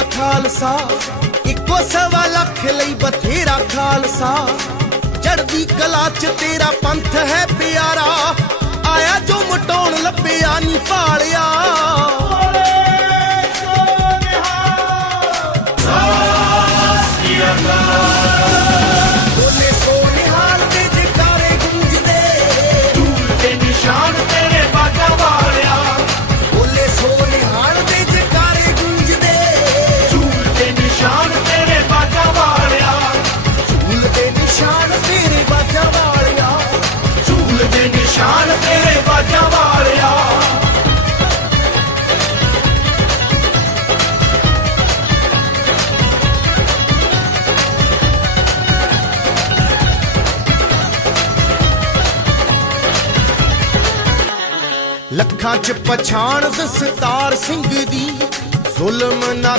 ਤੇਰਾ ਖਾਲਸਾ। ਇੱਕੋ ਸਵਾ ਲੱਖ ਲਈ ਬਥੇਰਾ ਖਾਲਸਾ। ਚੜਦੀ ਕਲਾ ਚ ਤੇਰਾ ਪੰਥ ਹੈ ਪਿਆਰਾ। ਨਿਸ਼ਾਨ ਤੇਰੇ ਬਾਜਾ ਵਾਲਿਆ। ਲੱਖਾਂ ਚ ਪਛਾਣ ਦਸਤਾਰ ਸਿੰਘ ਦੀ ਜ਼ੁਲਮ ਨਾ